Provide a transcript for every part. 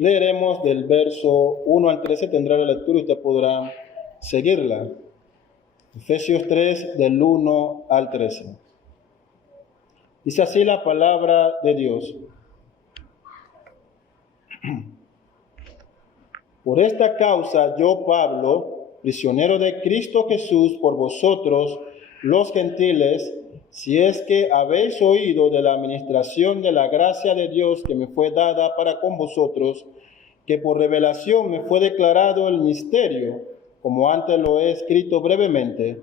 Leeremos del verso 1 al 13, tendrá la lectura y usted podrá seguirla. Efesios 3, del 1 al 13. Dice así la palabra de Dios. Por esta causa yo, Pablo, prisionero de Cristo Jesús por vosotros, los gentiles, si es que habéis oído de la administración de la gracia de Dios que me fue dada para con vosotros, que por revelación me fue declarado el misterio, como antes lo he escrito brevemente,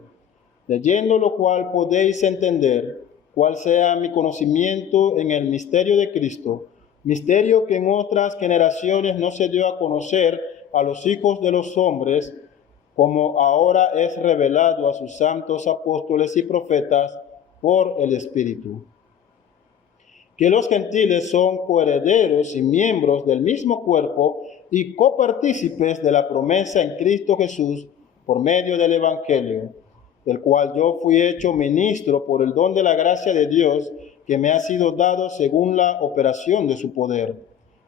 leyendo lo cual podéis entender cuál sea mi conocimiento en el misterio de Cristo, misterio que en otras generaciones no se dio a conocer a los hijos de los hombres, como ahora es revelado a sus santos apóstoles y profetas por el Espíritu. Que los gentiles son coherederos y miembros del mismo cuerpo y copartícipes de la promesa en Cristo Jesús por medio del Evangelio, del cual yo fui hecho ministro por el don de la gracia de Dios que me ha sido dado según la operación de su poder.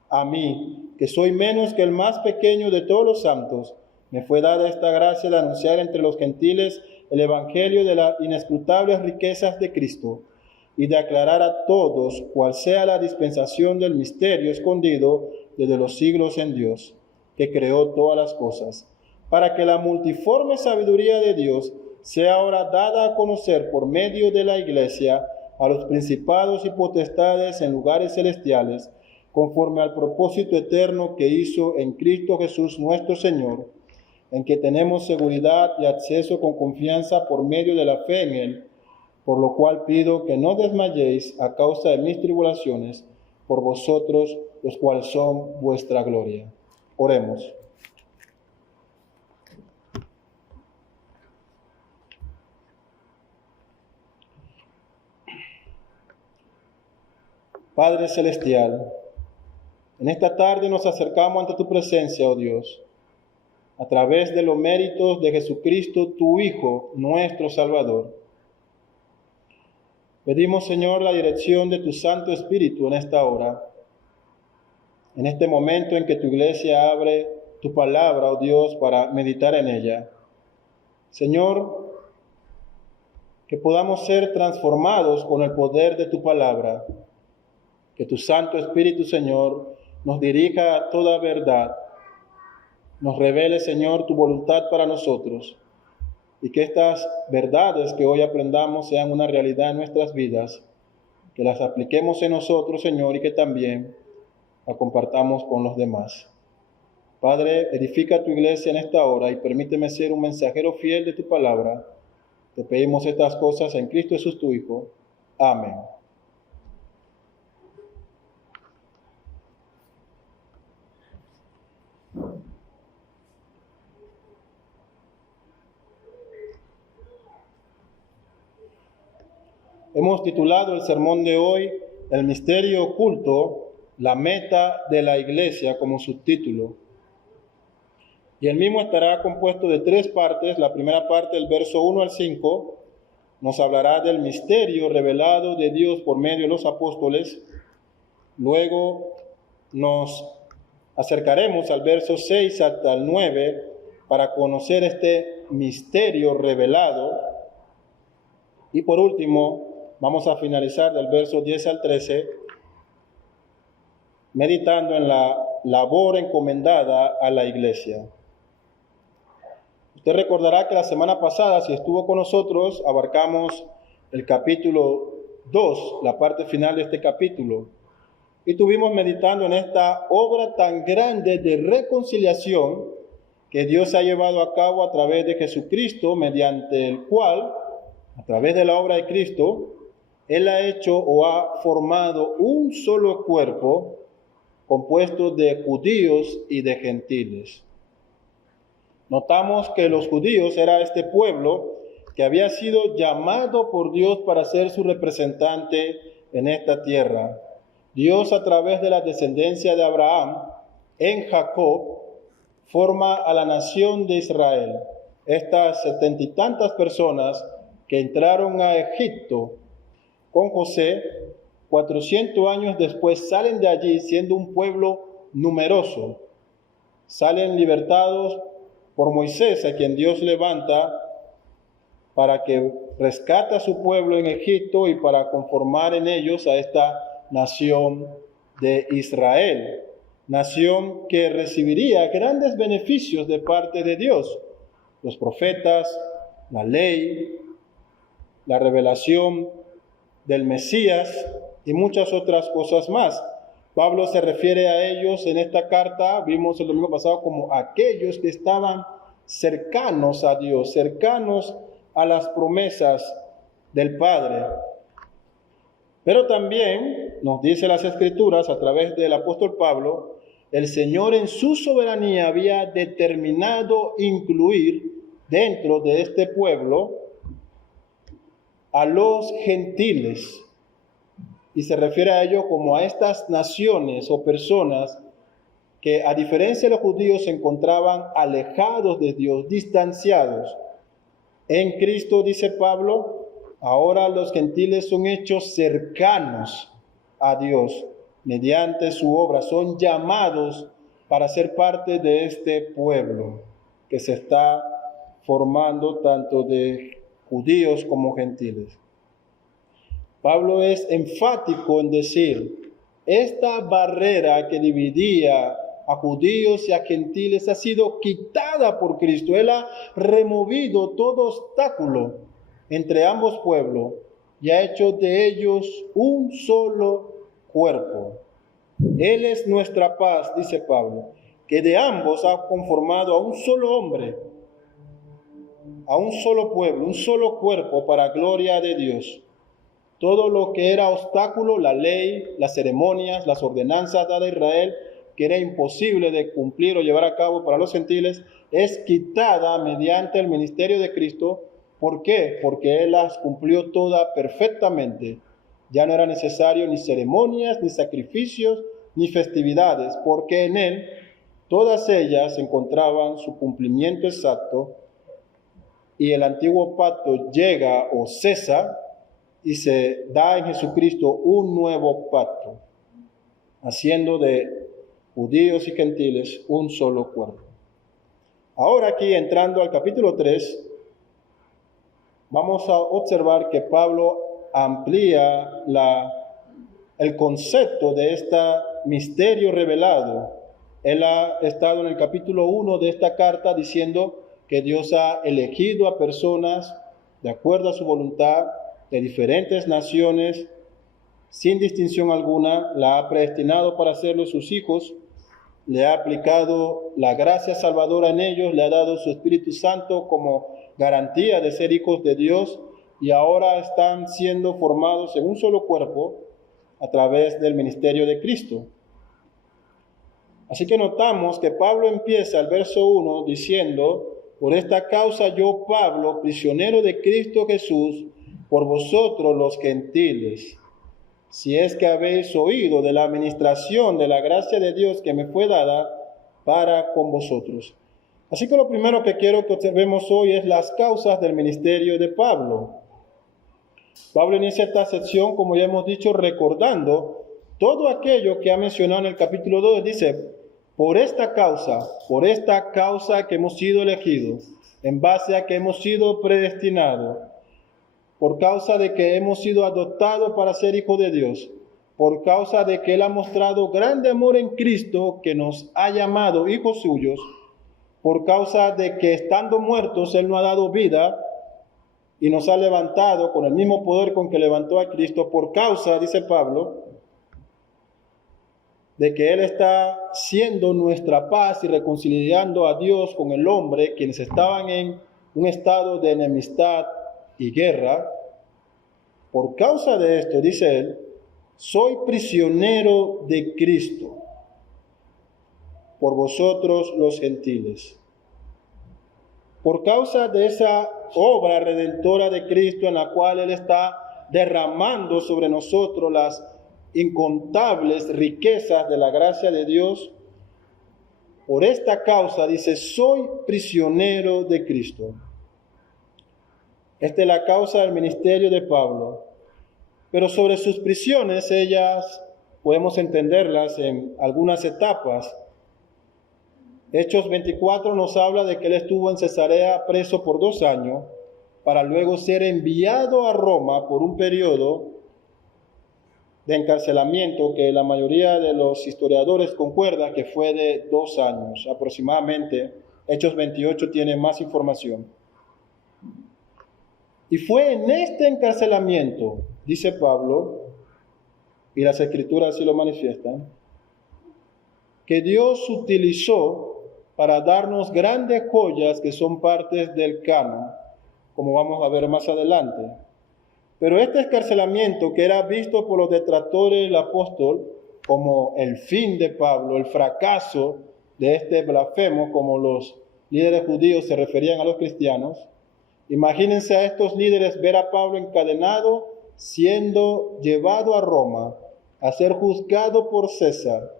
A mí, que soy menos que el más pequeño de todos los santos, me fue dada esta gracia de anunciar entre los gentiles el evangelio de las inescrutables riquezas de Cristo y de aclarar a todos cuál sea la dispensación del misterio escondido desde los siglos en Dios, que creó todas las cosas, para que la multiforme sabiduría de Dios sea ahora dada a conocer por medio de la Iglesia a los principados y potestades en lugares celestiales, conforme al propósito eterno que hizo en Cristo Jesús nuestro Señor, en que tenemos seguridad y acceso con confianza por medio de la fe en Él, por lo cual pido que no desmayéis a causa de mis tribulaciones por vosotros, los cuales son vuestra gloria. Oremos. Padre Celestial, en esta tarde nos acercamos ante tu presencia, oh Dios, a través de los méritos de Jesucristo, tu Hijo, nuestro Salvador. Pedimos, Señor, la dirección de tu Santo Espíritu en esta hora, en este momento en que tu iglesia abre tu palabra, oh Dios, para meditar en ella. Señor, que podamos ser transformados con el poder de tu palabra. Que tu Santo Espíritu, Señor, nos dirija a toda verdad. Nos revele, Señor, tu voluntad para nosotros. Y que estas verdades que hoy aprendamos sean una realidad en nuestras vidas. Que las apliquemos en nosotros, Señor, y que también la compartamos con los demás. Padre, edifica tu iglesia en esta hora y permíteme ser un mensajero fiel de tu palabra. Te pedimos estas cosas en Cristo Jesús, tu Hijo. Amén. Hemos titulado el sermón de hoy, El misterio oculto, la meta de la iglesia, como subtítulo. Y el mismo estará compuesto de 3 partes. La primera parte, del verso 1 al 5, nos hablará del misterio revelado de Dios por medio de los apóstoles. Luego nos acercaremos al verso 6 hasta el 9 para conocer este misterio revelado. Y por último, vamos a finalizar del verso 10 al 13, meditando en la labor encomendada a la iglesia. Usted recordará que la semana pasada, si estuvo con nosotros, abarcamos el capítulo 2, la parte final de este capítulo, y estuvimos meditando en esta obra tan grande de reconciliación que Dios ha llevado a cabo a través de Jesucristo, mediante el cual, a través de la obra de Cristo, Él ha hecho o ha formado un solo cuerpo compuesto de judíos y de gentiles. Notamos que los judíos era este pueblo que había sido llamado por Dios para ser su representante en esta tierra. Dios, a través de la descendencia de Abraham en Jacob, forma a la nación de Israel. Estas 70 y tantas personas que entraron a Egipto con José, 400 años después salen de allí siendo un pueblo numeroso. Salen libertados por Moisés, a quien Dios levanta para que rescate a su pueblo en Egipto y para conformar en ellos a esta nación de Israel. Nación que recibiría grandes beneficios de parte de Dios. Los profetas, la ley, la revelación del Mesías y muchas otras cosas más. Pablo se refiere a ellos en esta carta, vimos el domingo pasado, como aquellos que estaban cercanos a Dios, cercanos a las promesas del Padre. Pero también nos dice las Escrituras a través del apóstol Pablo, el Señor en su soberanía había determinado incluir dentro de este pueblo a los gentiles. Y se refiere a ello como a estas naciones o personas que, a diferencia de los judíos, se encontraban alejados de Dios, distanciados. En Cristo, dice Pablo, ahora los gentiles son hechos cercanos a Dios mediante su obra. Son llamados para ser parte de este pueblo que se está formando tanto de judíos como gentiles. Pablo es enfático en decir, esta barrera que dividía a judíos y a gentiles ha sido quitada por Cristo. Él ha removido todo obstáculo entre ambos pueblos y ha hecho de ellos un solo cuerpo. Él es nuestra paz, dice Pablo, que de ambos ha conformado a un solo hombre, a un solo pueblo, un solo cuerpo para gloria de Dios. Todo lo que era obstáculo, la ley, las ceremonias, las ordenanzas dadas a Israel, que era imposible de cumplir o llevar a cabo para los gentiles, es quitada mediante el ministerio de Cristo. ¿Por qué? Porque Él las cumplió todas perfectamente. Ya no era necesario ni ceremonias, ni sacrificios, ni festividades, porque en Él todas ellas encontraban su cumplimiento exacto y el antiguo pacto llega o cesa y se da en Jesucristo un nuevo pacto, haciendo de judíos y gentiles un solo cuerpo. Ahora aquí, entrando al capítulo 3, vamos a observar que Pablo amplía el concepto de este misterio revelado. Él ha estado en el capítulo 1 de esta carta diciendo que Dios ha elegido a personas de acuerdo a su voluntad, de diferentes naciones, sin distinción alguna, la ha predestinado para serlos sus hijos, le ha aplicado la gracia salvadora en ellos, le ha dado su Espíritu Santo como garantía de ser hijos de Dios, y ahora están siendo formados en un solo cuerpo a través del ministerio de Cristo. Así que notamos que Pablo empieza el verso 1 diciendo, por esta causa yo, Pablo, prisionero de Cristo Jesús, por vosotros los gentiles, si es que habéis oído de la administración de la gracia de Dios que me fue dada para con vosotros. Así que lo primero que quiero que observemos hoy es las causas del ministerio de Pablo. Pablo inicia esta sección, como ya hemos dicho, recordando todo aquello que ha mencionado en el capítulo 2. Dice, por esta causa que hemos sido elegidos, en base a que hemos sido predestinados, por causa de que hemos sido adoptados para ser hijos de Dios, por causa de que Él ha mostrado grande amor en Cristo, que nos ha llamado hijos suyos, por causa de que estando muertos Él nos ha dado vida y nos ha levantado con el mismo poder con que levantó a Cristo, por causa, dice Pablo, de que Él está siendo nuestra paz y reconciliando a Dios con el hombre, quienes estaban en un estado de enemistad y guerra. Por causa de esto, dice él, soy prisionero de Cristo por vosotros los gentiles. Por causa de esa obra redentora de Cristo en la cual Él está derramando sobre nosotros las incontables riquezas de la gracia de Dios, por esta causa, dice, soy prisionero de Cristo. Esta es la causa del ministerio de Pablo. Pero sobre sus prisiones, ellas podemos entenderlas en algunas etapas. Hechos 24 nos habla de que él estuvo en Cesarea preso por 2 años, para luego ser enviado a Roma por un periodo de encarcelamiento que la mayoría de los historiadores concuerda que fue de 2 años aproximadamente. Hechos 28 tiene más información. Y fue en este encarcelamiento, dice Pablo, y las escrituras así lo manifiestan, que Dios utilizó para darnos grandes joyas que son partes del canon, como vamos a ver más adelante. Pero este encarcelamiento, que era visto por los detractores del apóstol como el fin de Pablo, el fracaso de este blasfemo, como los líderes judíos se referían a los cristianos, imagínense a estos líderes ver a Pablo encadenado, siendo llevado a Roma, a ser juzgado por César,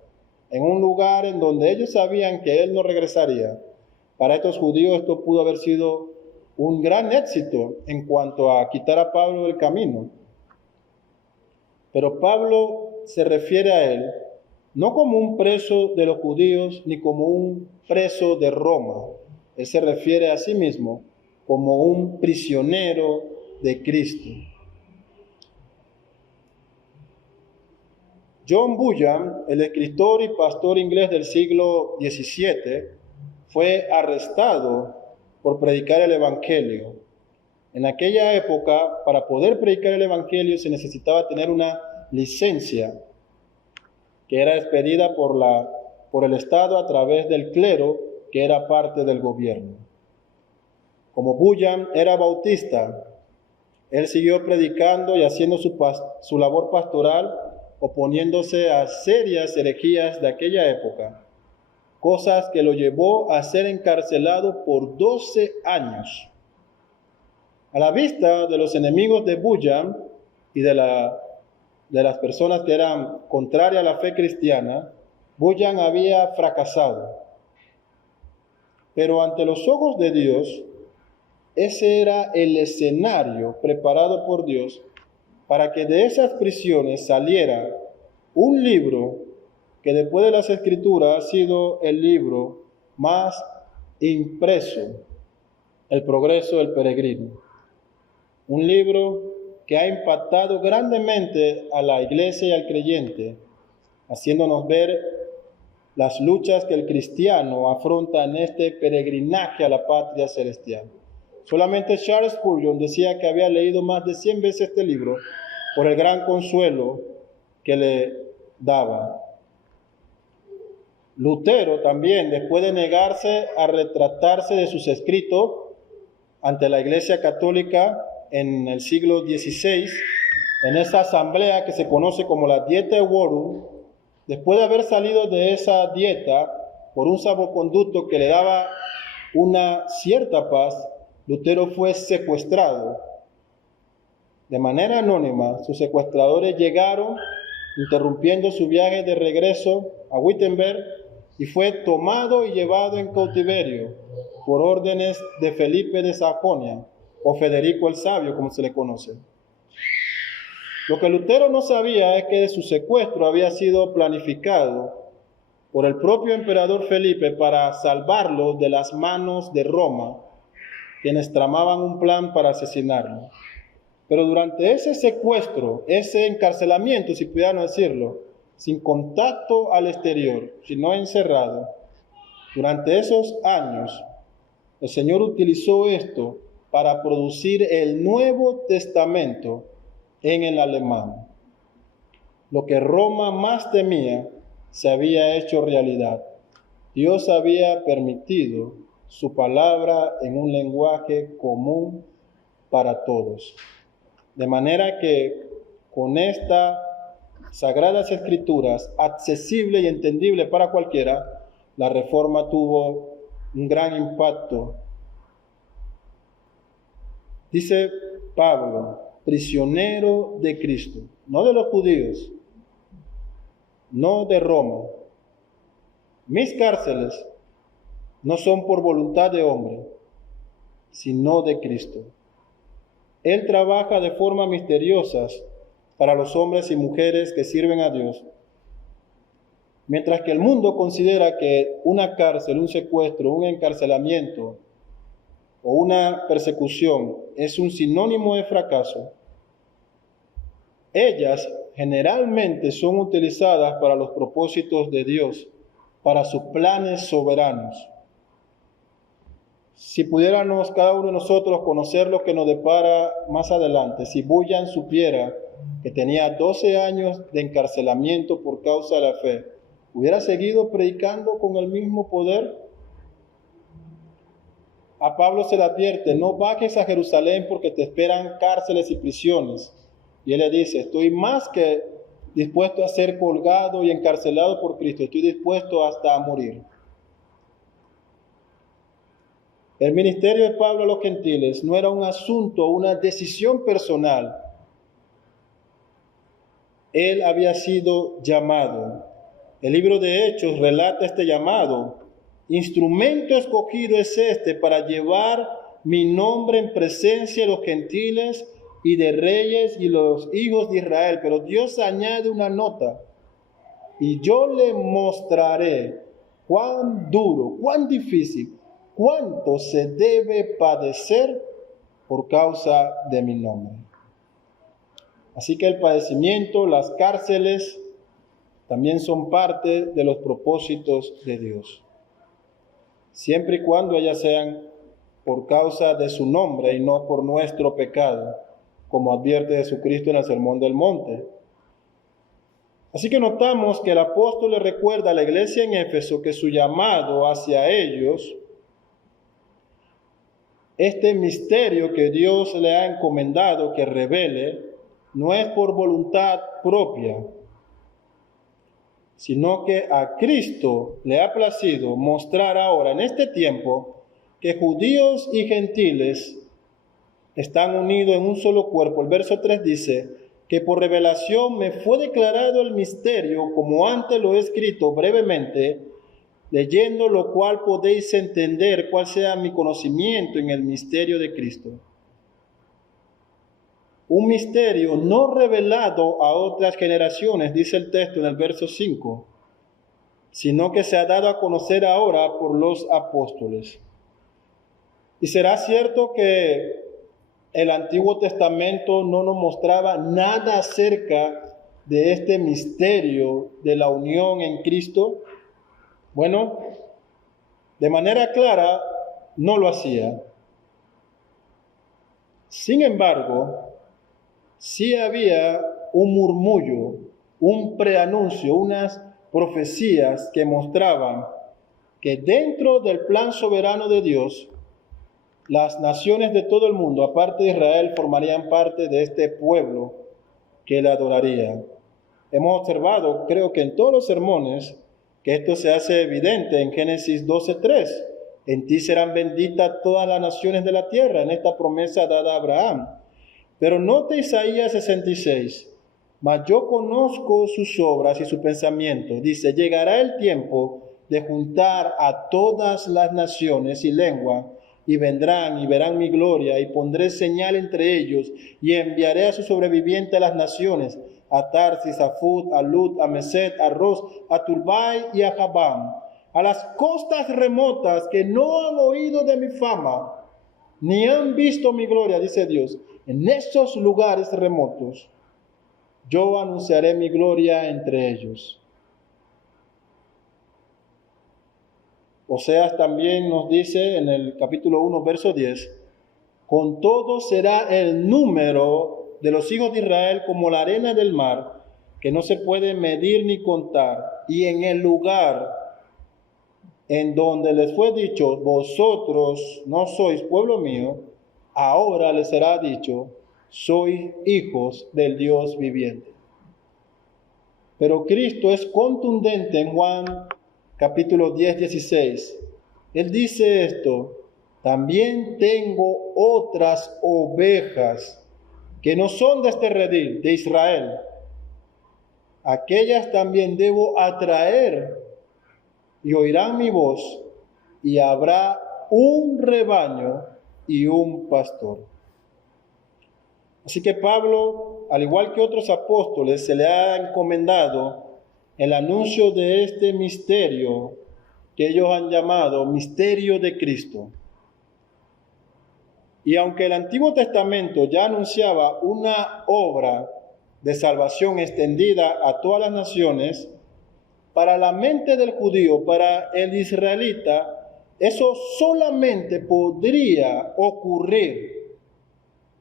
en un lugar en donde ellos sabían que él no regresaría. Para estos judíos esto pudo haber sido un gran éxito en cuanto a quitar a Pablo del camino. Pero Pablo se refiere a él no como un preso de los judíos ni como un preso de Roma. Él se refiere a sí mismo como un prisionero de Cristo. John Bunyan, el escritor y pastor inglés del siglo XVII, fue arrestado por predicar el Evangelio. En aquella época, para poder predicar el Evangelio se necesitaba tener una licencia que era expedida por el Estado a través del clero, que era parte del gobierno. Como Bunyan era bautista, él siguió predicando y haciendo su labor pastoral, oponiéndose a serias herejías de aquella época, cosas que lo llevó a ser encarcelado por 12 años. A la vista de los enemigos de Bunyan y de las personas que eran contrarias a la fe cristiana, Bunyan había fracasado. Pero ante los ojos de Dios, ese era el escenario preparado por Dios para que de esas prisiones saliera un libro que después de las Escrituras ha sido el libro más impreso, El Progreso del Peregrino. Un libro que ha impactado grandemente a la iglesia y al creyente, haciéndonos ver las luchas que el cristiano afronta en este peregrinaje a la patria celestial. Solamente Charles Spurgeon decía que había leído más de 100 veces este libro por el gran consuelo que le daba. Lutero también, después de negarse a retratarse de sus escritos ante la Iglesia Católica en el siglo XVI, en esa asamblea que se conoce como la Dieta de Worms, después de haber salido de esa dieta por un salvoconducto que le daba una cierta paz, Lutero fue secuestrado. De manera anónima, sus secuestradores llegaron, interrumpiendo su viaje de regreso a Wittenberg, y fue tomado y llevado en cautiverio por órdenes de Felipe de Sajonia, o Federico el Sabio, como se le conoce. Lo que Lutero no sabía es que su secuestro había sido planificado por el propio emperador Felipe para salvarlo de las manos de Roma, quienes tramaban un plan para asesinarlo. Pero durante ese secuestro, ese encarcelamiento, si pudiéramos decirlo, sin contacto al exterior, sino encerrado, durante esos años, el Señor utilizó esto para producir el Nuevo Testamento en el alemán. Lo que Roma más temía se había hecho realidad. Dios había permitido su palabra en un lenguaje común para todos. De manera que con estas Sagradas Escrituras, accesible y entendible para cualquiera, la Reforma tuvo un gran impacto. Dice Pablo, prisionero de Cristo, no de los judíos, no de Roma. Mis cárceles no son por voluntad de hombre, sino de Cristo. Él trabaja de forma misteriosa para los hombres y mujeres que sirven a Dios Mientras que el mundo considera que una cárcel, un secuestro, un encarcelamiento o una persecución es un sinónimo de fracaso, ellas generalmente son utilizadas para los propósitos de Dios, para sus planes soberanos. Si pudiéramos cada uno de nosotros conocer lo que nos depara más adelante, si Bunyan supiera que tenía 12 años de encarcelamiento por causa de la fe, ¿hubiera seguido predicando con el mismo poder? A Pablo se le advierte, no bajes a Jerusalén porque te esperan cárceles y prisiones. Y él le dice, estoy más que dispuesto a ser colgado y encarcelado por Cristo, estoy dispuesto hasta a morir. El ministerio de Pablo a los gentiles no era un asunto, una decisión personal. Él había sido llamado. El libro de Hechos relata este llamado. Instrumento escogido es este para llevar mi nombre en presencia de los gentiles y de reyes y los hijos de Israel. Pero Dios añade una nota. Y yo le mostraré cuán duro, cuán difícil, cuánto se debe padecer por causa de mi nombre. Así que el padecimiento, las cárceles, también son parte de los propósitos de Dios. Siempre y cuando ellas sean por causa de su nombre y no por nuestro pecado, como advierte Jesucristo en el Sermón del Monte. Así que notamos que el apóstol le recuerda a la iglesia en Éfeso que su llamado hacia ellos, este misterio que Dios le ha encomendado que revele, no es por voluntad propia, sino que a Cristo le ha placido mostrar ahora en este tiempo que judíos y gentiles están unidos en un solo cuerpo. El verso 3 dice que por revelación me fue declarado el misterio, como antes lo he escrito brevemente, leyendo lo cual podéis entender cuál sea mi conocimiento en el misterio de Cristo. Un misterio no revelado a otras generaciones, dice el texto en el verso 5, sino que se ha dado a conocer ahora por los apóstoles. Y será cierto que el Antiguo Testamento no nos mostraba nada acerca de este misterio de la unión en Cristo. Bueno, de manera clara no lo hacía. Sin embargo, sí había un murmullo, un preanuncio, unas profecías que mostraban que dentro del plan soberano de Dios, las naciones de todo el mundo, aparte de Israel, formarían parte de este pueblo que le adoraría. Hemos observado, creo que en todos los sermones, que esto se hace evidente en Génesis 12:3. En ti serán benditas todas las naciones de la tierra, en esta promesa dada a Abraham. Pero note Isaías 66, mas yo conozco sus obras y su pensamiento. Dice, llegará el tiempo de juntar a todas las naciones y lenguas, y vendrán y verán mi gloria, y pondré señal entre ellos, y enviaré a su sobreviviente a las naciones, a Tarsis, a Fud, a Lut, a Meset, a Ros, a Turbai y a Jabam, a las costas remotas que no han oído de mi fama, ni han visto mi gloria, dice Dios. En esos lugares remotos, yo anunciaré mi gloria entre ellos. Oseas también nos dice en el capítulo 1, verso 10, con todo será el número de los hijos de Israel como la arena del mar, que no se puede medir ni contar. Y en el lugar en donde les fue dicho, vosotros no sois pueblo mío, ahora les será dicho, sois hijos del Dios viviente. Pero Cristo es contundente en Juan capítulo 10, 16. Él dice esto, también tengo otras ovejas que no son de este redil, de Israel. Aquellas también debo atraer y oirán mi voz, y habrá un rebaño y un pastor. Así que Pablo, al igual que otros apóstoles, se le ha encomendado el anuncio de este misterio que ellos han llamado misterio de Cristo. Y aunque el Antiguo Testamento ya anunciaba una obra de salvación extendida a todas las naciones, para la mente del judío, para el israelita, eso solamente podría ocurrir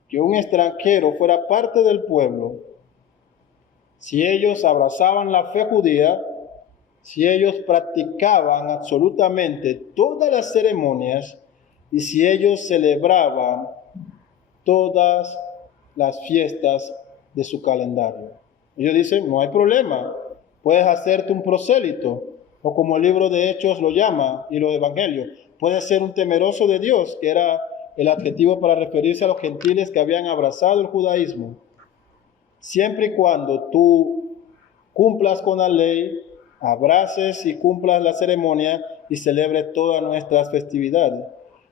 que un extranjero fuera parte del pueblo si ellos abrazaban la fe judía, si ellos practicaban absolutamente todas las ceremonias y si ellos celebraban todas las fiestas de su calendario. Ellos dicen, no hay problema, puedes hacerte un prosélito, o como el libro de Hechos lo llama, y los evangelios, puedes ser un temeroso de Dios, que era el adjetivo para referirse a los gentiles que habían abrazado el judaísmo, siempre y cuando tú cumplas con la ley, abraces y cumplas la ceremonia y celebres todas nuestras festividades.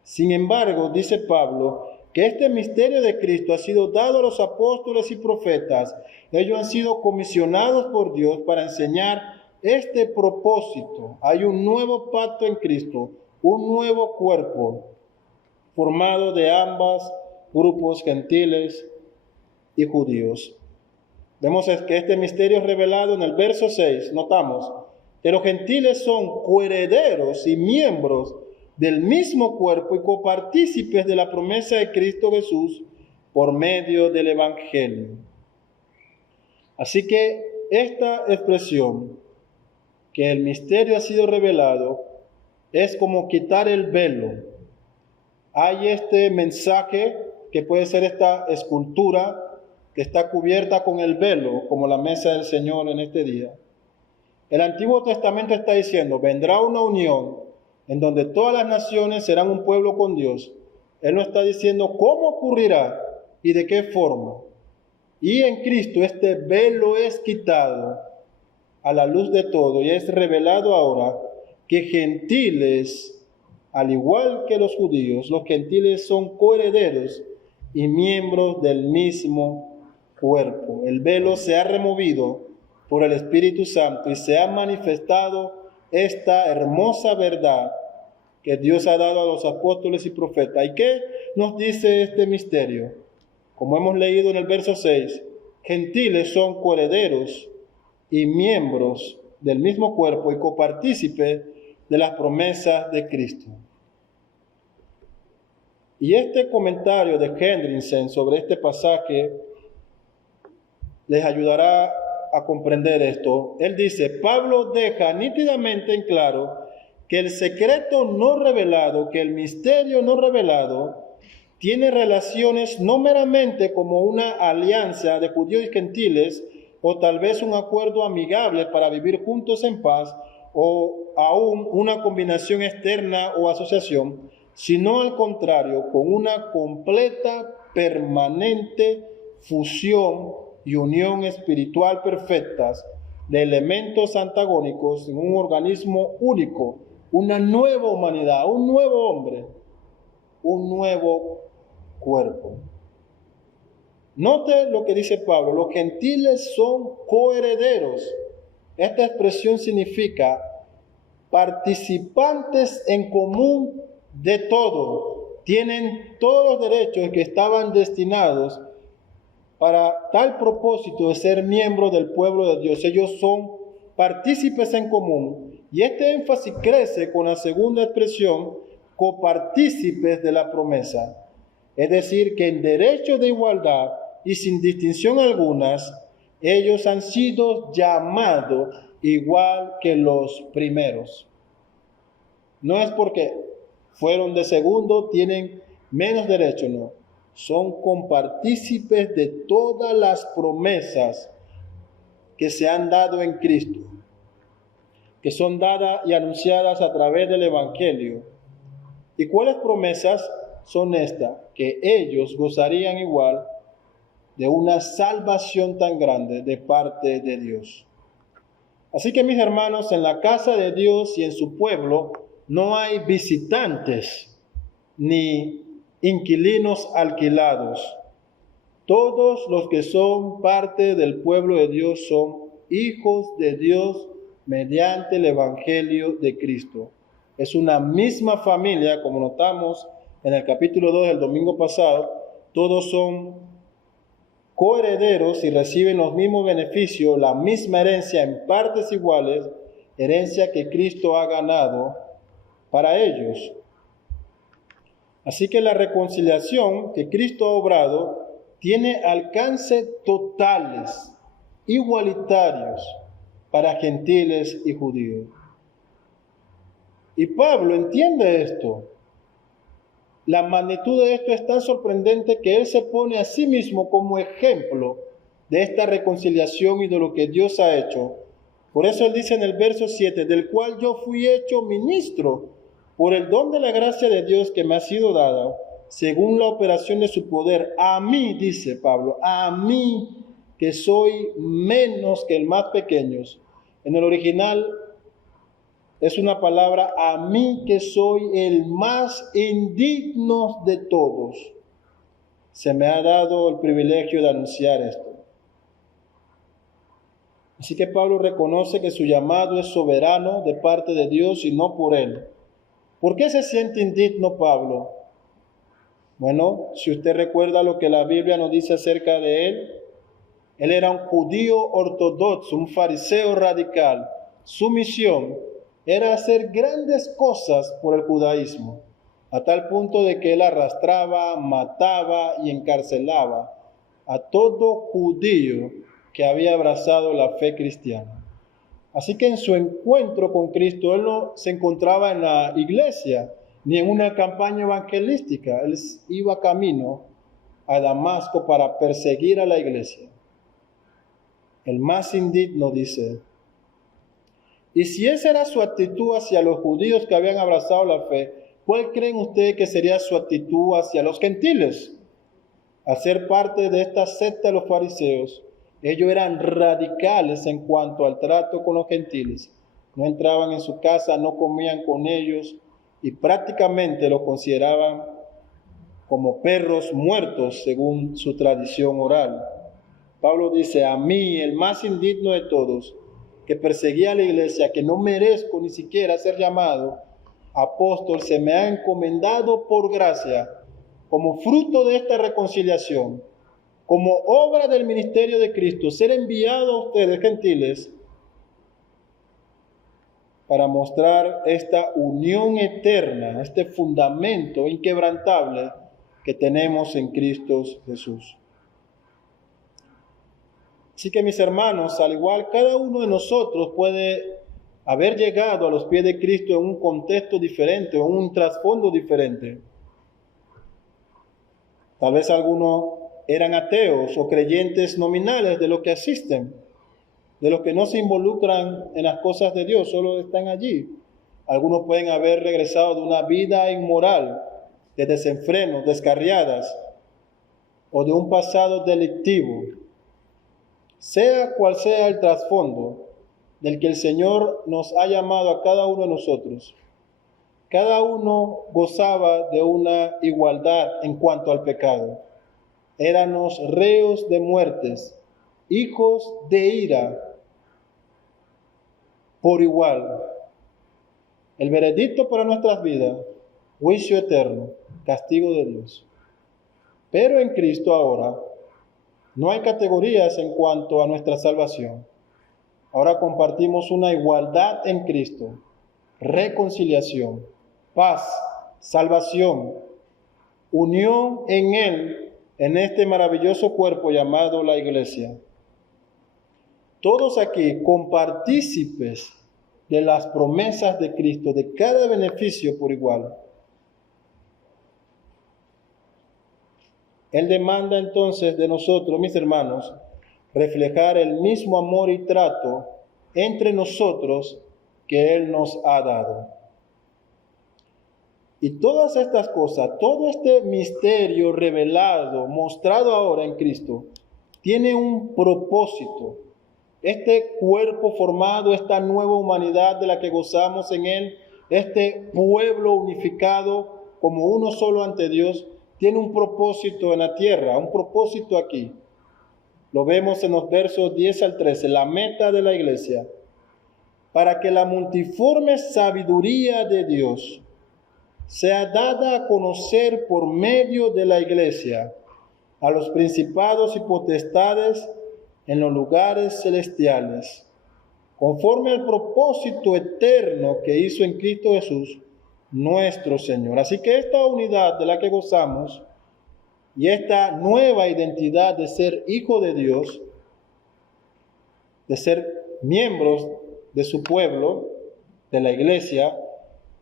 Sin embargo, dice Pablo, que este misterio de Cristo ha sido dado a los apóstoles y profetas. Ellos han sido comisionados por Dios para enseñar este propósito. Hay un nuevo pacto en Cristo, un nuevo cuerpo formado de ambos grupos gentiles y judíos. Vemos que este misterio es revelado en el verso 6, notamos que los gentiles son coherederos y miembros del mismo cuerpo y copartícipes de la promesa de Cristo Jesús por medio del Evangelio. Así que esta expresión, que el misterio ha sido revelado, es como quitar el velo. Hay este mensaje que puede ser esta escultura que está cubierta con el velo, como la mesa del Señor en este día. El Antiguo Testamento está diciendo, vendrá una unión en donde todas las naciones serán un pueblo con Dios. Él no está diciendo cómo ocurrirá y de qué forma. Y en Cristo este velo es quitado a la luz de todo y es revelado ahora que gentiles, al igual que los judíos, los gentiles son coherederos y miembros del mismo cuerpo. El velo se ha removido por el Espíritu Santo y se ha manifestado esta hermosa verdad que Dios ha dado a los apóstoles y profetas. ¿Y qué nos dice este misterio? Como hemos leído en el verso 6, gentiles son coherederos y miembros del mismo cuerpo y copartícipes de las promesas de Cristo. Y este comentario de Hendrickson sobre este pasaje les ayudará a comprender esto. Él dice, Pablo deja nítidamente en claro que el secreto no revelado, que el misterio no revelado, tiene relaciones no meramente como una alianza de judíos y gentiles, o tal vez un acuerdo amigable para vivir juntos en paz, o aún una combinación externa o asociación, sino al contrario, con una completa, permanente fusión y unión espiritual perfectas de elementos antagónicos en un organismo único, una nueva humanidad, un nuevo hombre, un nuevo cuerpo. Note lo que dice Pablo, los gentiles son coherederos. Esta expresión significa participantes en común de todo. Tienen todos los derechos que estaban destinados para tal propósito de ser miembros del pueblo de Dios. Ellos son partícipes en común. Y este énfasis crece con la segunda expresión, copartícipes de la promesa. Es decir, que en derecho de igualdad y sin distinción algunas, ellos han sido llamados igual que los primeros. No es porque fueron de segundo, tienen menos derecho, no. Son compartícipes de todas las promesas que se han dado en Cristo, que son dadas y anunciadas a través del Evangelio. ¿Y cuáles promesas son estas? Que ellos gozarían igual de una salvación tan grande de parte de Dios. Así que, mis hermanos, en la casa de Dios y en su pueblo no hay visitantes ni inquilinos alquilados. Todos los que son parte del pueblo de Dios son hijos de Dios mediante el Evangelio de Cristo. Es una misma familia, como notamos en el capítulo 2 del domingo pasado, todos son coherederos y reciben los mismos beneficios, la misma herencia en partes iguales, herencia que Cristo ha ganado para ellos. Así que la reconciliación que Cristo ha obrado tiene alcance totales, igualitarios, para gentiles y judíos. Y Pablo entiende esto. La magnitud de esto es tan sorprendente que él se pone a sí mismo como ejemplo de esta reconciliación y de lo que Dios ha hecho. Por eso él dice en el verso 7, del cual yo fui hecho ministro por el don de la gracia de Dios que me ha sido dada, según la operación de su poder. A mí, dice Pablo, a mí que soy menos que el más pequeño. En el original es una palabra, a mí que soy el más indigno de todos. Se me ha dado el privilegio de anunciar esto. Así que Pablo reconoce que su llamado es soberano de parte de Dios y no por él. ¿Por qué se siente indigno Pablo? Bueno, si usted recuerda lo que la Biblia nos dice acerca de él era un judío ortodoxo, un fariseo radical. Su misión era hacer grandes cosas por el judaísmo, a tal punto de que él arrastraba, mataba y encarcelaba a todo judío que había abrazado la fe cristiana. Así que en su encuentro con Cristo, él no se encontraba en la iglesia, ni en una campaña evangelística. Él iba camino a Damasco para perseguir a la iglesia. El más indigno, dice. Y si esa era su actitud hacia los judíos que habían abrazado la fe, ¿cuál creen ustedes que sería su actitud hacia los gentiles? Al ser parte de esta secta de los fariseos, ellos eran radicales en cuanto al trato con los gentiles. No entraban en su casa, no comían con ellos y prácticamente los consideraban como perros muertos según su tradición oral. Pablo dice, a mí, el más indigno de todos, que perseguía a la iglesia, que no merezco ni siquiera ser llamado apóstol, se me ha encomendado por gracia, como fruto de esta reconciliación, como obra del ministerio de Cristo, ser enviado a ustedes, gentiles, para mostrar esta unión eterna, este fundamento inquebrantable que tenemos en Cristo Jesús. Así que mis hermanos, al igual cada uno de nosotros puede haber llegado a los pies de Cristo en un contexto diferente o un trasfondo diferente. Tal vez algunos eran ateos o creyentes nominales de los que asisten, de los que no se involucran en las cosas de Dios, solo están allí. Algunos pueden haber regresado de una vida inmoral, de desenfrenos, descarriadas, o de un pasado delictivo. Sea cual sea el trasfondo del que el Señor nos ha llamado a cada uno de nosotros, cada uno gozaba de una igualdad en cuanto al pecado. Éramos reos de muertes, hijos de ira, por igual. El veredicto para nuestras vidas, juicio eterno, castigo de Dios. Pero en Cristo ahora no hay categorías en cuanto a nuestra salvación. Ahora compartimos una igualdad en Cristo, reconciliación, paz, salvación, unión en Él, en este maravilloso cuerpo llamado la Iglesia. Todos aquí compartícipes de las promesas de Cristo, de cada beneficio por igual. Él demanda entonces de nosotros, mis hermanos, reflejar el mismo amor y trato entre nosotros que Él nos ha dado. Y todas estas cosas, todo este misterio revelado, mostrado ahora en Cristo, tiene un propósito. Este cuerpo formado, esta nueva humanidad de la que gozamos en Él, este pueblo unificado como uno solo ante Dios, tiene un propósito en la tierra, un propósito aquí. Lo vemos en los versos 10 al 13, la meta de la iglesia. para que la multiforme sabiduría de Dios sea dada a conocer por medio de la Iglesia a los principados y potestades en los lugares celestiales, conforme al propósito eterno que hizo en Cristo Jesús, nuestro Señor. Así que esta unidad de la que gozamos y esta nueva identidad de ser hijo de Dios, de ser miembros de su pueblo, de la Iglesia,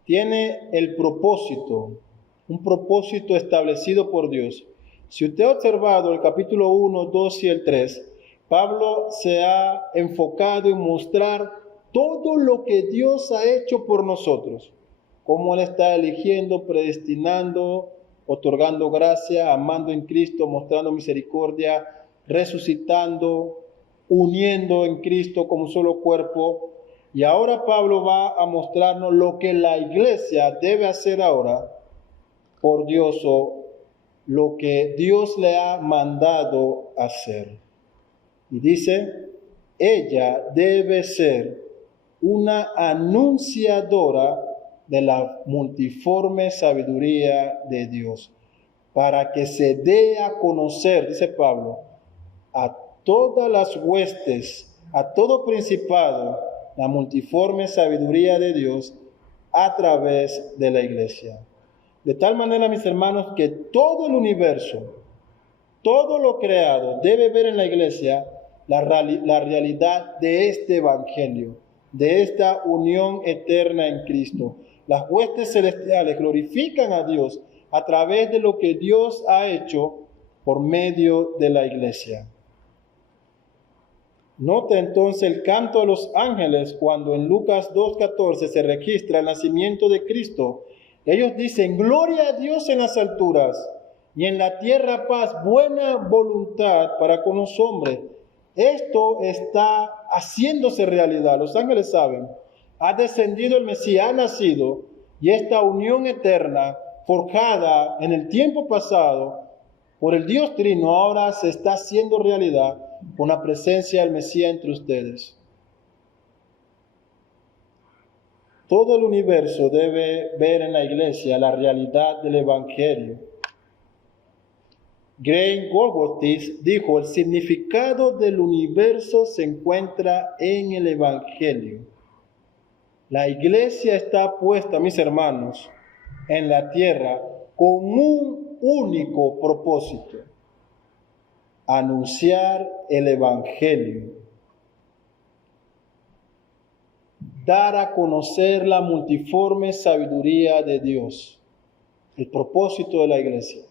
tiene el propósito, un propósito establecido por Dios. Si usted ha observado el capítulo 1, 2 y el 3, Pablo se ha enfocado en mostrar todo lo que Dios ha hecho por nosotros, cómo Él está eligiendo, predestinando, otorgando gracia, amando en Cristo, mostrando misericordia, resucitando, uniendo en Cristo como un solo cuerpo. Y ahora Pablo va a mostrarnos lo que la iglesia debe hacer ahora por Dios, o lo que Dios le ha mandado hacer. Y dice, ella debe ser una anunciadora de la multiforme sabiduría de Dios, para que se dé a conocer, dice Pablo, a todas las huestes, a todo principado, la multiforme sabiduría de Dios a través de la iglesia. De tal manera, mis hermanos, que todo el universo, todo lo creado, debe ver en la iglesia la realidad de este evangelio, de esta unión eterna en Cristo. Las huestes celestiales glorifican a Dios a través de lo que Dios ha hecho por medio de la iglesia. Nota entonces el canto de los ángeles cuando en Lucas 2:14 se registra el nacimiento de Cristo. Ellos dicen, gloria a Dios en las alturas y en la tierra paz, buena voluntad para con los hombres. Esto está haciéndose realidad. Los ángeles saben, ha descendido el Mesías, ha nacido, y esta unión eterna forjada en el tiempo pasado por el Dios Trino ahora se está haciendo realidad con la presencia del Mesías entre ustedes. Todo el universo debe ver en la iglesia la realidad del evangelio. Graham Goldsworthy dijo, el significado del universo se encuentra en el evangelio. La iglesia está puesta, mis hermanos, en la tierra con un único propósito: anunciar el evangelio, dar a conocer la multiforme sabiduría de Dios, el propósito de la iglesia.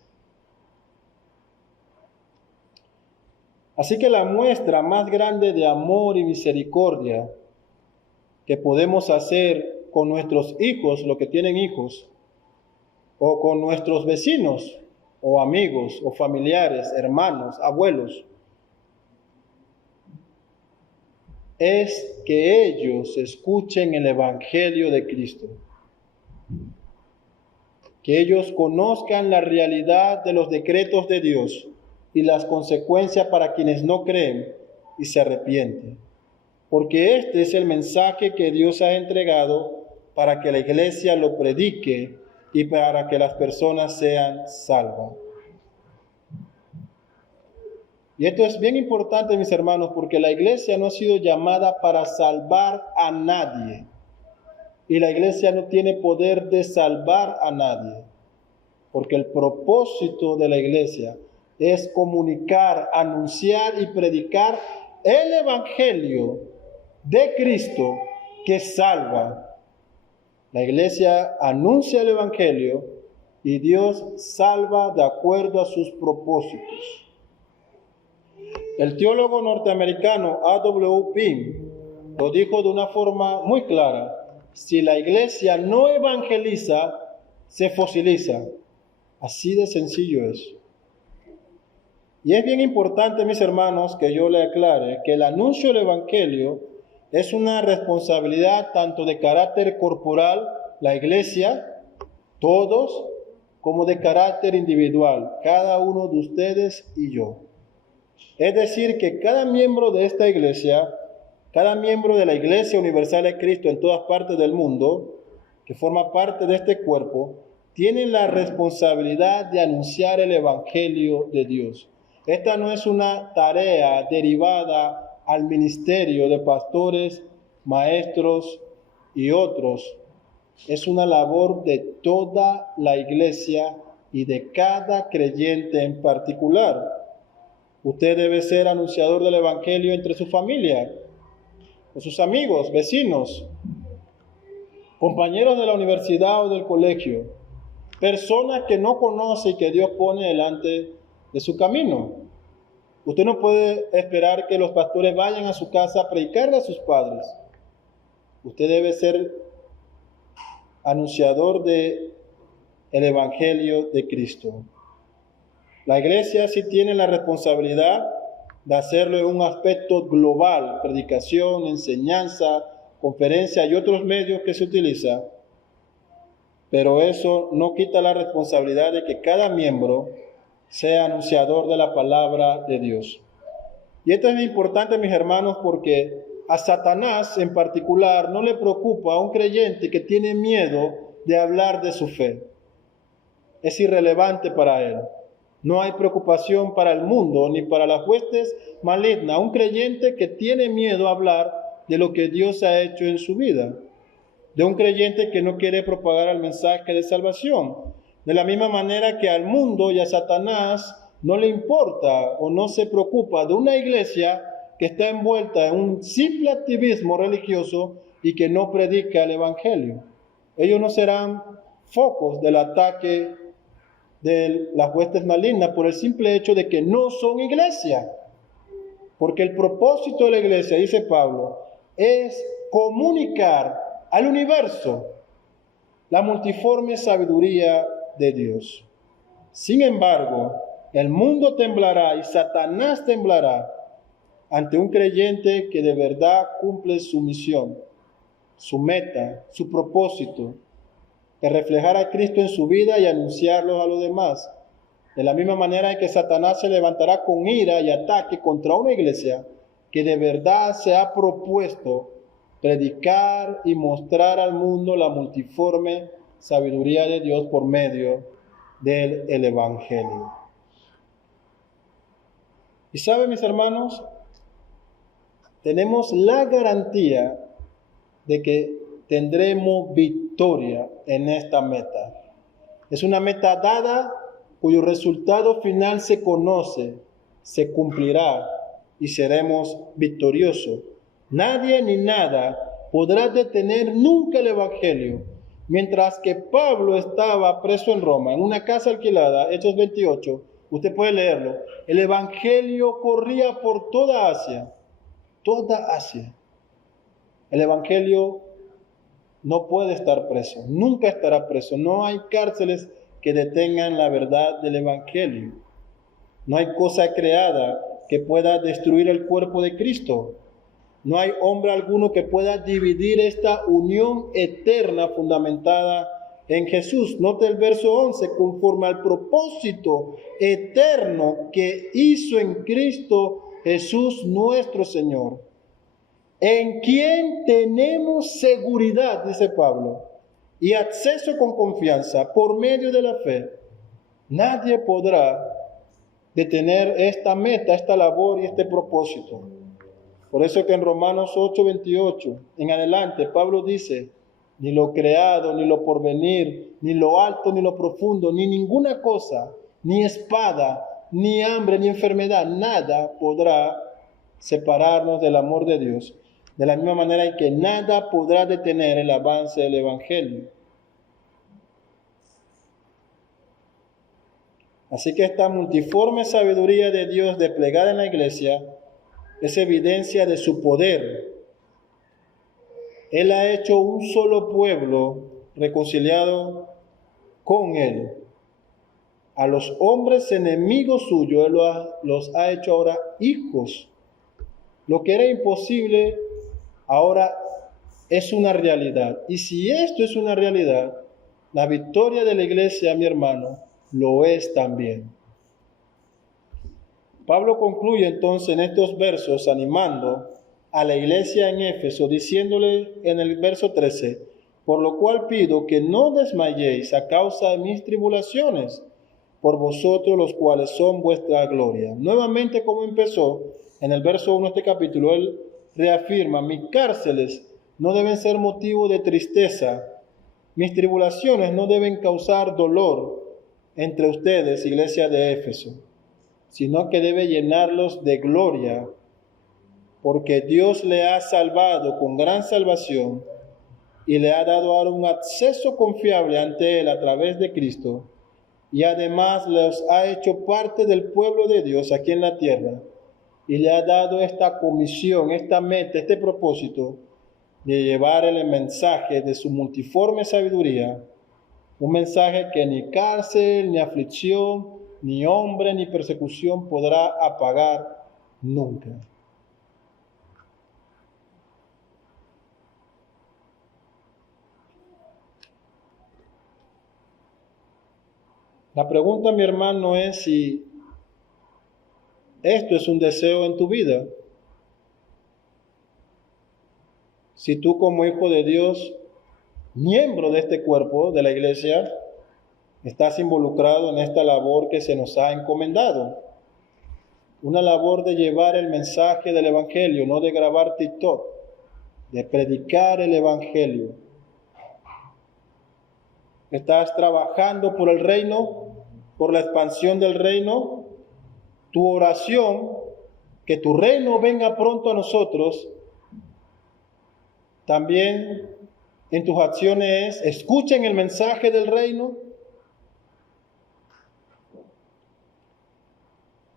Así que la muestra más grande de amor y misericordia que podemos hacer con nuestros hijos, los que tienen hijos, o con nuestros vecinos, o amigos, o familiares, hermanos, abuelos, es que ellos escuchen el evangelio de Cristo, que ellos conozcan la realidad de los decretos de Dios y las consecuencias para quienes no creen y se arrepienten. Porque este es el mensaje que Dios ha entregado para que la iglesia lo predique y para que las personas sean salvas. Y esto es bien importante, mis hermanos, porque la iglesia no ha sido llamada para salvar a nadie. Y la iglesia no tiene poder de salvar a nadie. Porque el propósito de la iglesia es comunicar, anunciar y predicar el evangelio de Cristo que salva. La iglesia anuncia el evangelio y Dios salva de acuerdo a sus propósitos. El teólogo norteamericano A.W. Pink lo dijo de una forma muy clara: si la iglesia no evangeliza, se fosiliza. Así de sencillo es. Y es bien importante, mis hermanos, que yo le aclare que el anuncio del evangelio es una responsabilidad tanto de carácter corporal, la iglesia, todos, como de carácter individual, cada uno de ustedes y yo. Es decir, que cada miembro de esta iglesia Cada miembro de la Iglesia Universal de Cristo en todas partes del mundo, que forma parte de este cuerpo, tiene la responsabilidad de anunciar el Evangelio de Dios. Esta no es una tarea derivada al ministerio de pastores, maestros y otros. Es una labor de toda la Iglesia y de cada creyente en particular. Usted debe ser anunciador del Evangelio entre su familia, con sus amigos, vecinos, compañeros de la universidad o del colegio, personas que no conoce y que Dios pone delante de su camino. Usted no puede esperar que los pastores vayan a su casa a predicarle a sus padres. Usted debe ser anunciador del Evangelio de Cristo. La iglesia sí tiene la responsabilidad de hacerlo en un aspecto global, predicación, enseñanza, conferencia y otros medios que se utilizan, pero eso no quita la responsabilidad de que cada miembro sea anunciador de la palabra de Dios. Y esto es importante, mis hermanos, porque a Satanás en particular no le preocupa a un creyente que tiene miedo de hablar de su fe. Es irrelevante para él. No hay preocupación para el mundo ni para las huestes malignas. Un creyente que tiene miedo a hablar de lo que Dios ha hecho en su vida. De un creyente que no quiere propagar el mensaje de salvación. De la misma manera que al mundo y a Satanás no le importa o no se preocupa de una iglesia que está envuelta en un simple activismo religioso y que no predica el Evangelio. Ellos no serán focos del ataque de las huestes malignas por el simple hecho de que no son iglesia. Porque el propósito de la iglesia, dice Pablo, es comunicar al universo la multiforme sabiduría de Dios. Sin embargo, el mundo temblará y Satanás temblará ante un creyente que de verdad cumple su misión, su meta, su propósito, de reflejar a Cristo en su vida y anunciarlo a los demás. De la misma manera en que Satanás se levantará con ira y ataque contra una iglesia que de verdad se ha propuesto predicar y mostrar al mundo la multiforme sabiduría de Dios por medio del Evangelio. Y saben, mis hermanos, tenemos la garantía de que tendremos victoria en esta meta. Es una meta dada cuyo resultado final se conoce, se cumplirá y seremos victoriosos. Nadie ni nada podrá detener nunca el Evangelio. Mientras que Pablo estaba preso en Roma, en una casa alquilada, Hechos 28, usted puede leerlo, el Evangelio corría por toda Asia. Toda Asia. El Evangelio no puede estar preso, nunca estará preso. No hay cárceles que detengan la verdad del Evangelio. No hay cosa creada que pueda destruir el cuerpo de Cristo. No hay hombre alguno que pueda dividir esta unión eterna fundamentada en Jesús. Note el verso 11, conforme al propósito eterno que hizo en Cristo Jesús nuestro Señor, en quien tenemos seguridad, dice Pablo, y acceso con confianza por medio de la fe. Nadie podrá detener esta meta, esta labor y este propósito. Por eso que en Romanos 8:28 en adelante Pablo dice, ni lo creado, ni lo porvenir, ni lo alto, ni lo profundo, ni ninguna cosa, ni espada, ni hambre, ni enfermedad, nada podrá separarnos del amor de Dios. De la misma manera en que nada podrá detener el avance del Evangelio. Así que esta multiforme sabiduría de Dios desplegada en la iglesia es evidencia de su poder. Él ha hecho un solo pueblo reconciliado con Él. A los hombres enemigos suyos, Él los ha hecho ahora hijos. Lo que era imposible ahora es una realidad. Y si esto es una realidad, la victoria de la iglesia, mi hermano, lo es también. Pablo concluye entonces en estos versos animando a la iglesia en Éfeso, diciéndole en el verso 13, por lo cual pido que no desmayéis a causa de mis tribulaciones, por vosotros los cuales son vuestra gloria. Nuevamente, como empezó en el verso 1 de este capítulo, él reafirma, mis cárceles no deben ser motivo de tristeza, mis tribulaciones no deben causar dolor entre ustedes, iglesia de Éfeso, sino que debe llenarlos de gloria, porque Dios le ha salvado con gran salvación y le ha dado ahora un acceso confiable ante Él a través de Cristo, y además los ha hecho parte del pueblo de Dios aquí en la tierra, y le ha dado esta comisión, esta meta, este propósito de llevar el mensaje de su multiforme sabiduría, un mensaje que ni cárcel, ni aflicción, ni hombre, ni persecución podrá apagar nunca. La pregunta, mi hermano, es si esto es un deseo en tu vida. Si tú como hijo de Dios, miembro de este cuerpo, de la iglesia, estás involucrado en esta labor que se nos ha encomendado. Una labor de llevar el mensaje del Evangelio, no de grabar TikTok, de predicar el Evangelio. ¿Estás trabajando por el reino, por la expansión del reino? Tu oración, que tu reino venga pronto a nosotros, también en tus acciones escuchen el mensaje del reino.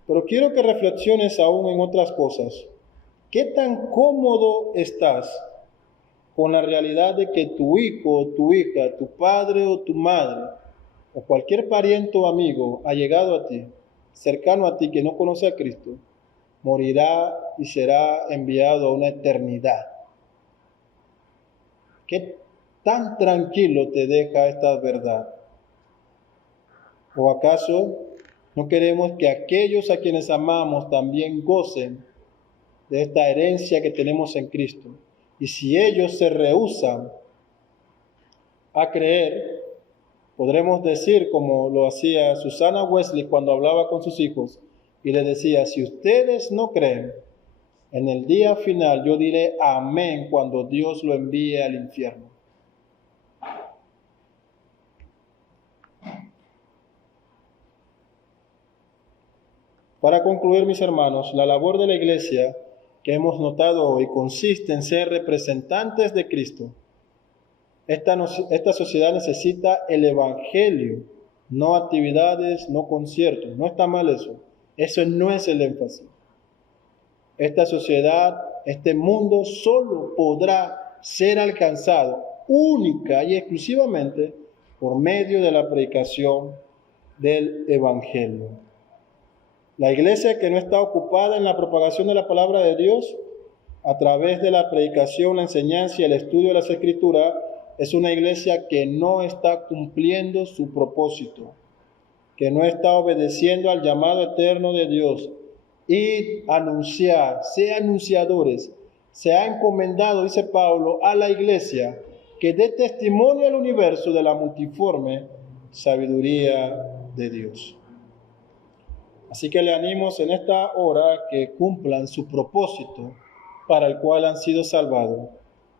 Pero quiero que reflexiones aún en otras cosas. ¿Qué tan cómodo estás con la realidad de que tu hijo o tu hija, tu padre o tu madre, o cualquier pariente o amigo ha llegado a ti, cercano a ti, que no conoce a Cristo, morirá y será enviado a una eternidad? ¿Qué tan tranquilo te deja esta verdad? ¿O acaso no queremos que aquellos a quienes amamos también gocen de esta herencia que tenemos en Cristo? Y si ellos se rehúsan a creer, podremos decir como lo hacía Susana Wesley cuando hablaba con sus hijos y les decía, si ustedes no creen, en el día final yo diré amén cuando Dios lo envíe al infierno. Para concluir, mis hermanos, la labor de la iglesia que hemos notado hoy consiste en ser representantes de Cristo. Esta sociedad necesita el Evangelio, no actividades, no conciertos. No está mal eso. Eso no es el énfasis. Esta sociedad, este mundo solo podrá ser alcanzado única y exclusivamente por medio de la predicación del Evangelio. La iglesia que no está ocupada en la propagación de la palabra de Dios, a través de la predicación, la enseñanza y el estudio de las Escrituras, es una iglesia que no está cumpliendo su propósito, que no está obedeciendo al llamado eterno de Dios. Y anunciar, sea anunciadores, se ha encomendado, dice Pablo, a la iglesia que dé testimonio al universo de la multiforme sabiduría de Dios. Así que le animo en esta hora que cumplan su propósito para el cual han sido salvados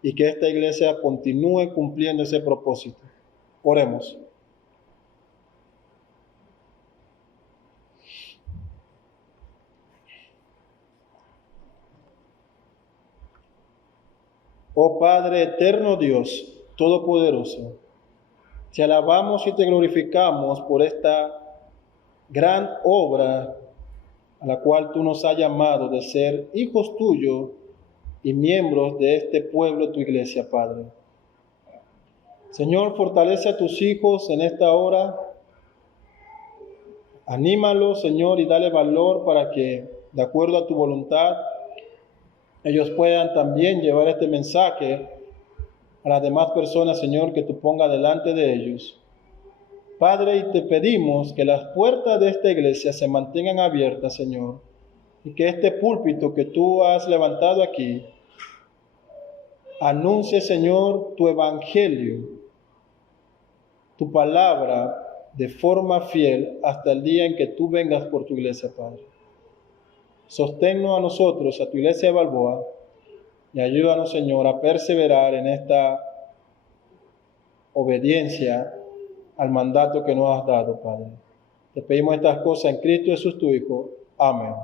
y que esta iglesia continúe cumpliendo ese propósito. Oremos. Oh Padre eterno Dios, todopoderoso, te alabamos y te glorificamos por esta gran obra a la cual tú nos has llamado de ser hijos tuyos y miembros de este pueblo, tu iglesia, Padre. Señor, fortalece a tus hijos en esta hora. Anímalos, Señor, y dale valor para que, de acuerdo a tu voluntad, ellos puedan también llevar este mensaje a las demás personas, Señor, que tú pongas delante de ellos. Padre, y te pedimos que las puertas de esta iglesia se mantengan abiertas, Señor, y que este púlpito que tú has levantado aquí Anuncie, Señor, tu evangelio, tu palabra de forma fiel hasta el día en que tú vengas por tu iglesia, Padre. Sosténnos a nosotros, a tu iglesia de Balboa, y ayúdanos, Señor, a perseverar en esta obediencia al mandato que nos has dado, Padre. Te pedimos estas cosas en Cristo Jesús, tu Hijo. Amén.